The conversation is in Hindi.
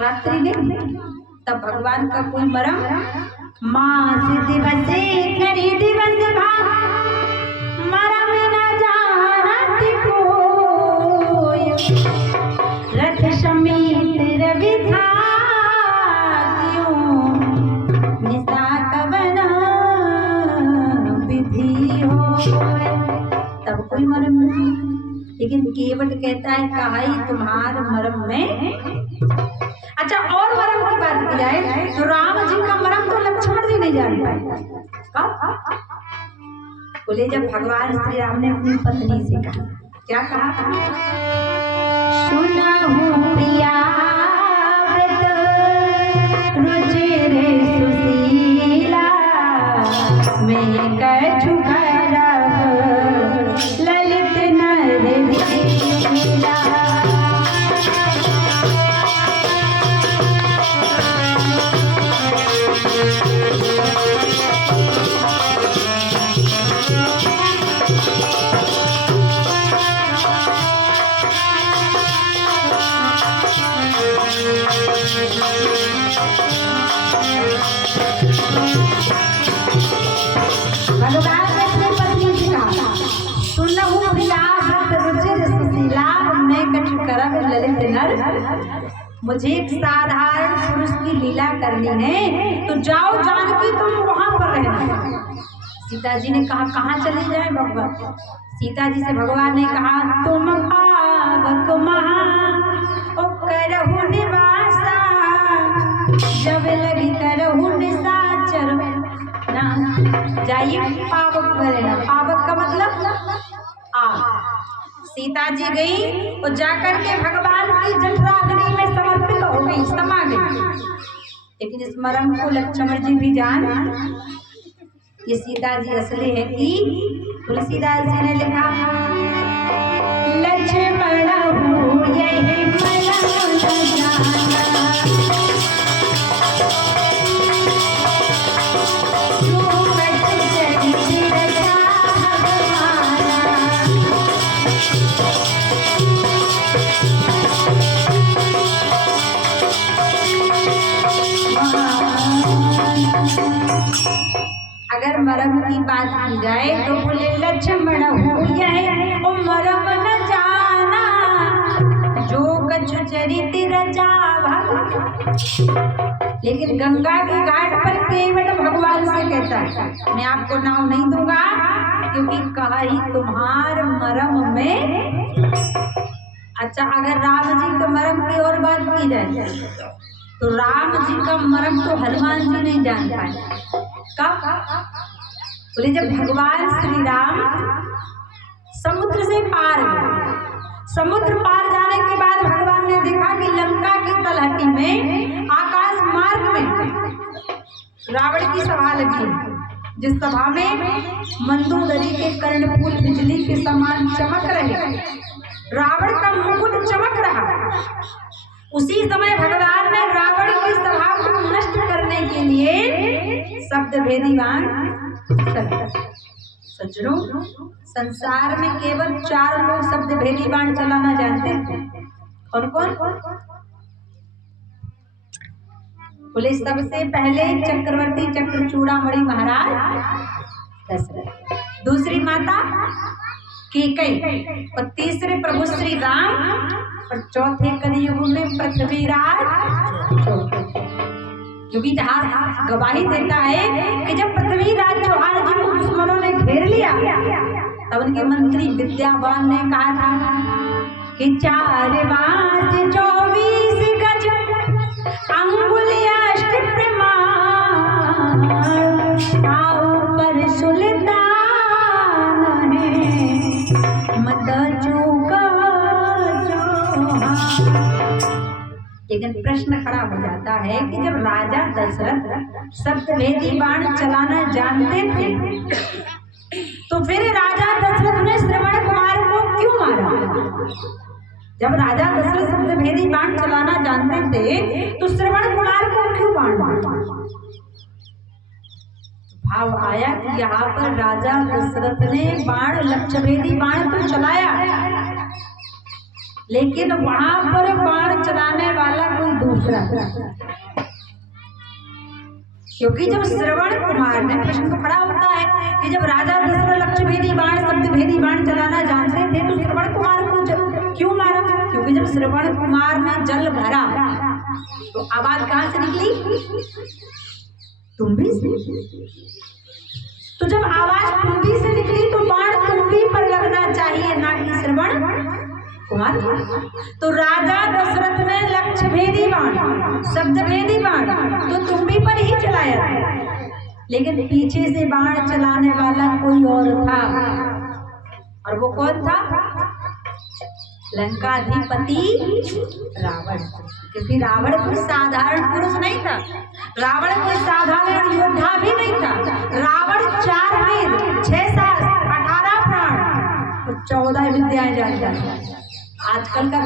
रात्रि गई तब भगवान का कोई मरम मास दिवस करी दिवस भाग मरम न जानत कोय रथ समीत रवि धातियों निशा कवन विधि हो। तब कोई मरम नहीं, लेकिन केवट कहता है कहाई तुम्हार मरम में। अच्छा, और मरम की बात की जाए तो राम जी का मरम तो लक्ष्मण जी नहीं जान पाए। कब? बोले जब भगवान श्री राम ने अपनी पत्नी से कहा, क्या कहा? सुनहु प्रिया रुचिर सुशीला मैं कछु करब ललित नर लीला। भगवान ने अपनी पत्नी से कहा, सुनहु प्रिया रुचिर सुशीला मैं कछु करब ललित नर। मुझे एक साधारण पुरुष की लीला करनी है, तो जाओ जानकी तुम वहां पर रहना। सीता जी ने कहा कहाँ चले जाए भगवान? सीता जी से भगवान ने कहा तुम पावक महा करहु निवासा जब लगी करहु निशाचर ना। जाइए पावक में रहना। पावक का मतलब सीता जी गई और जाकर के भगवान की जठराग्नि में समर्पित हो गई, समा गई। लेकिन इस मरम को लक्ष्मण जी भी जान, ये सीता जी असली है कि तुलसीदास जी ने लिखा लक्ष्मण हो यही मरम जाना अगर मरम की बात की जाए तो बोले लक्ष्मण हो यह मरम न जाना जो कछु चरित रचावा। लेकिन गंगा के घाट पर केवट भगवान से कहता है मैं आपको नाम नहीं दूंगा क्योंकि कहा ही तुम्हार मरम में। अच्छा, अगर राम जी के मरम की और बात की जाए तो राम जी का मरम तो हनुमान जी नहीं जान पाए। कब? बोले जब भगवान श्री राम समुद्र से पार गए। समुद्र पार जाने के बाद भगवान ने देखा कि लंका की तलहटी में आकाश मार्ग में रावण की सभा लगी, जिस सभा में मंदोदरी के कर्णफूल बिजली के समान चमक रहे, रावण का मुकुट चमक रहा। उसी समय भगवान ने रावण की सभा को नष्ट करने के लिए शब्द भेदी बाण। सज्जनों, संसार में केवल 4 लोग शब्द भेदी बाण चलाना जानते थे। कौन कौन? बोले सबसे पहले चक्रवर्ती चक्रचूड़ामणि महाराज दशरथ, दूसरी माता कैकेयी और तीसरे प्रभु श्री राम और चौथे कलियुग में पृथ्वीराज। क्योंकि इतिहास गवाही देता है कि जब पृथ्वीराज चौहान जी को दुश्मनों ने घेर लिया तब उनके मंत्री विद्यावान ने कहा था कि 4 बांस 24 गज अंगुलियाष्ट प्रमाण आओ पर सुल्तान है मत चूका। लेकिन प्रश्न खड़ा हो जाता है कि जब राजा दशरथ शब्दभेदी बाण चलाना जानते थे तो फिर राजा दशरथ ने श्रवण कुमार को क्यों मारा? जब राजा दशरथ शब्दभेदी बाण चलाना जानते थे तो श्रवण कुमार को क्यों बाण मारा? भाव आया कि यहाँ पर राजा दशरथ ने बाण लक्ष्यभेदी बाण तो चलाया लेकिन वहां पर बाण चलाने वाला कोई दूसरा, क्योंकि जब श्रवण कुमार ने, प्रश्न तो खड़ा होता है कि जब राजा दशरथ लक्ष्य भेदी बाण, शब्द भेदी बाण चलाना जानते थे तो श्रवण कुमार को क्यों मारा? क्योंकि जब श्रवण कुमार ने जल भरा तो आवाज कहां से निकली? तुम्बी से। तो जब आवाज तुम्बी से निकली तो बाण तुम्बी पर लगना चाहिए, ना कि श्रवण कुमार। तो राजा दशरथ ने लक्ष्य भेदी बाण, शब्द भेदी बाण तो तुम्बी पर ही चलाया, लेकिन पीछे से बाण चलाने वाला कोई और था। और वो कौन था? लंकाधिपति रावण। क्योंकि रावण कोई साधारण पुरुष नहीं था, रावण कोई साधारण योद्धा भी नहीं था। रावण 4 वेद, 6 शास्त्र, 18 प्राण और 14 विद्याएं जानता था। आजकल का